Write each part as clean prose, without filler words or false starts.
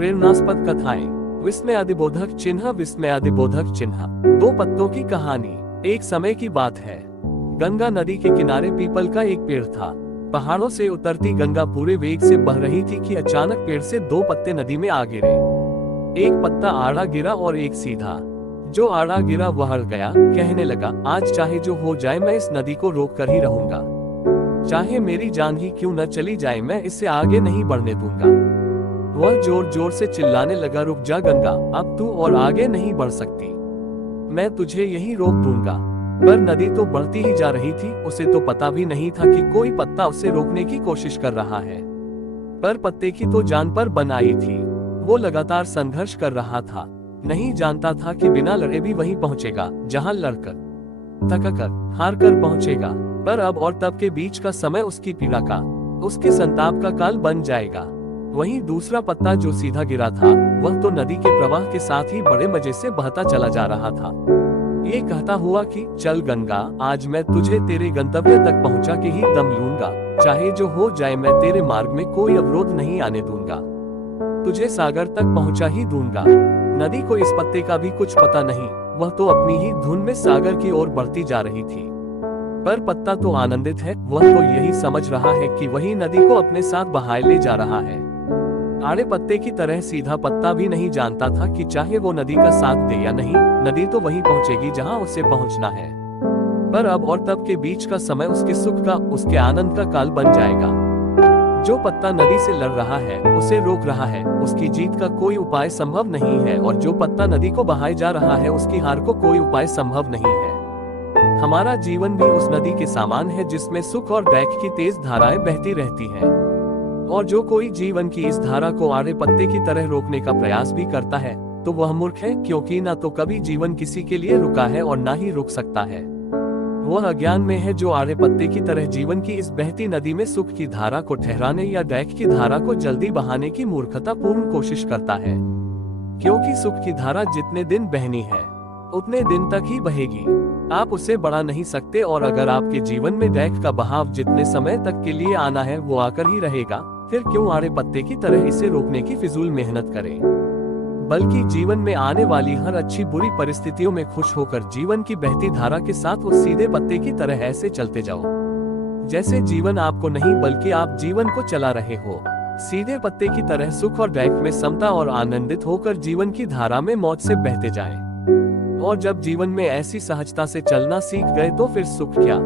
प्रेरणास्पद कथाएं। विस्मयादिबोधक चिन्ह। विस्मयादिबोधक चिन्ह। दो पत्तों की कहानी। एक समय की बात है, गंगा नदी के किनारे पीपल का एक पेड़ था। पहाड़ों से उतरती गंगा पूरे वेग से बह रही थी कि अचानक पेड़ से दो पत्ते नदी में आ गिरे। एक पत्ता आड़ा गिरा और एक सीधा। जो आड़ा गिरा वह अड़ गया, कहने लगा, आज चाहे जो हो जाए मैं इस नदी को रोक कर ही रहूंगा। चाहे मेरी जान ही क्यों न चली जाए, मैं इससे आगे नहीं बढ़ने दूंगा। वह जोर जोर से चिल्लाने लगा, रुक जा गंगा, अब तू और आगे नहीं बढ़ सकती, मैं तुझे यहीं रोक दूंगा। पर नदी तो बढ़ती ही जा रही थी। उसे तो पता भी नहीं था कि कोई पत्ता उसे रोकने की कोशिश कर रहा है। पर पत्ते की तो जान पर बन आई थी। वो लगातार संघर्ष कर रहा था। नहीं जानता था कि बिना लड़े भी वहीं पहुंचेगा जहां लड़कर थककर हार कर पहुंचेगा। पर अब और तब के बीच का समय उसकी पीड़ा का, उसके संताप का काल बन जाएगा। वहीं दूसरा पत्ता जो सीधा गिरा था, वह तो नदी के प्रवाह के साथ ही बड़े मजे से बहता चला जा रहा था। ये कहता हुआ कि चल गंगा, आज मैं तुझे तेरे गंतव्य तक पहुंचा के ही दम लूंगा। चाहे जो हो जाए, मैं तेरे मार्ग में कोई अवरोध नहीं आने दूंगा, तुझे सागर तक पहुंचा ही दूंगा। नदी को इस पत्ते का भी कुछ पता नहीं, वह तो अपनी ही धुन में सागर की ओर बढ़ती जा रही थी। पर पत्ता तो आनंदित है। वह तो यही समझ रहा है कि वही नदी को अपने साथ बहाए ले जा रहा है। आड़े पत्ते की तरह सीधा पत्ता भी नहीं जानता था कि चाहे वो नदी का साथ दे या नहीं, नदी तो वहीं पहुंचेगी जहां उसे पहुंचना है। पर अब और तब के बीच का समय उसके सुख का, उसके आनंद का काल बन जाएगा। जो पत्ता नदी से लड़ रहा है, उसे रोक रहा है, उसकी जीत का कोई उपाय संभव नहीं है। और जो पत्ता नदी को बहाए जा रहा है, उसकी हार को कोई उपाय संभव नहीं है। हमारा जीवन भी उस नदी के समान है जिसमें सुख और दुख की तेज धाराएं बहती रहती हैं। और जो कोई जीवन की इस धारा को आड़े पत्ते की तरह रोकने का प्रयास भी करता है, तो वह मूर्ख है, क्योंकि ना तो कभी जीवन किसी के लिए रुका है और ना ही रुक सकता है। वह अज्ञान में है जो आड़े पत्ते की तरह जीवन की इस बहती नदी में सुख की धारा को ठहराने या दुख की धारा को जल्दी बहाने की मूर्खतापूर्ण कोशिश करता है। क्योंकि सुख की धारा जितने दिन बहनी है, उतने दिन तक ही बहेगी। आप उसे बढ़ा नहीं सकते। और अगर आपके जीवन में दुख का बहाव जितने समय तक के लिए आना है, वो आकर ही रहेगा, फिर क्यों आड़े पत्ते की तरह इसे रोकने की फिजूल मेहनत करें। बल्कि जीवन में आने वाली हर अच्छी बुरी परिस्थितियों में खुश होकर जीवन की बहती धारा के साथ उस सीधे पत्ते की तरह ऐसे चलते जाओ जैसे जीवन आपको नहीं बल्कि आप जीवन को चला रहे हो। सीधे पत्ते की तरह सुख और दुख में समता और आनंदित होकर जीवन की धारा में मौज से बहते जाएं। और जब जीवन में ऐसी सहजता से चलना सीख गए, तो फिर सुख क्या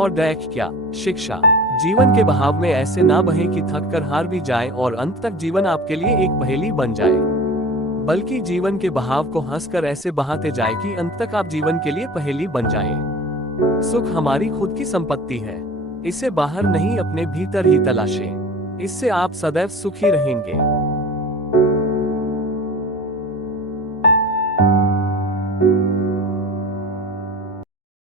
और दुख क्या, शिक्षा जीवन के बहाव में ऐसे ना बहे कि थक कर हार भी जाए और अंत तक जीवन आपके लिए एक पहेली बन जाए, बल्कि जीवन के बहाव को हंसकर ऐसे बहाते जाए कि अंत तक आप जीवन के लिए पहेली बन जाएं। सुख हमारी खुद की संपत्ति है, इसे बाहर नहीं अपने भीतर ही तलाशें, इससे आप सदैव सुखी रहेंगे।